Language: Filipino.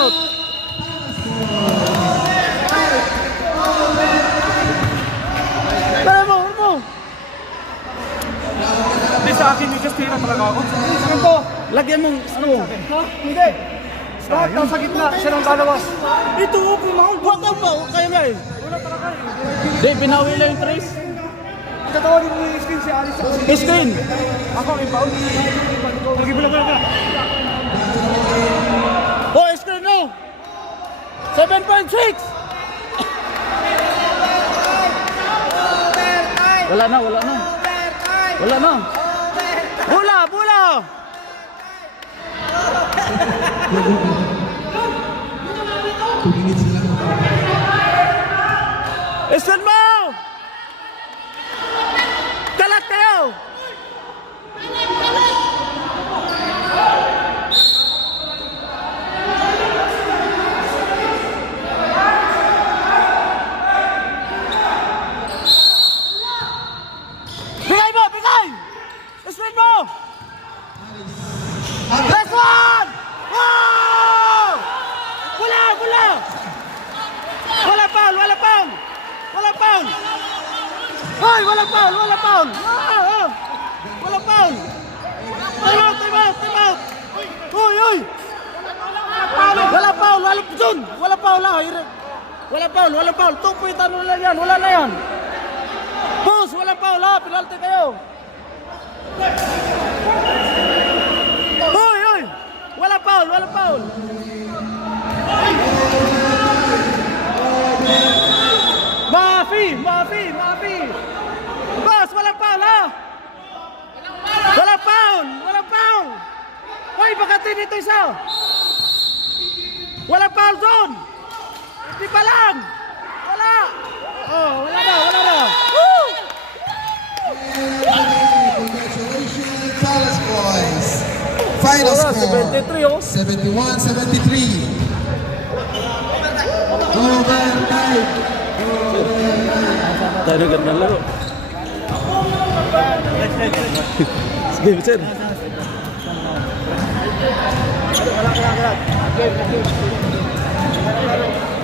out. Tara mo, mo. Hindi sa akin, yung Castilla talaga ako. Ito, lagyan mong ano? Ha? Hindi. Lahat nasa gitna, siya ng dalawa. Ito, kumahal. Buwag ka pa, kaya nga eh. Wala talaga eh. Hindi, binawi lang yung trace. Tatawagin mo yung screen si Alice. Screen. Ako, inbound. Lagi mo lang ka. Oh, screen no. 7.6. Wala na, wala na. Wala na. Bola, bola. Screen mo. Kalat kayo. Bigay mo, bigay! Swing mo! Last one! Wow! Wala, wala! Wala foul, wala foul! Wala foul! Hoy, wala foul, wala foul! Wala foul! Time out, time out, time out! Hoy, hoy! Wala foul, wala Jun! Wala foul lang, wala foul, wala foul! 2 point ano lang yan, wala na yan! Boss, wala foul ha, penalty kayo! Hoy, hoy! Wala foul, wala foul! Mafi, mafi, mafi! Boss, wala foul ha! Wala foul, wala foul! Hoy, bakatin dito isa! Wala foul zone! Hindi pa lang! Wala! Oh, wala na, wala na! Woo! Congratulations, Dallas boys. Final score 71-73. Overtime. Tayo na ganda laro. Sige, sir. Wala.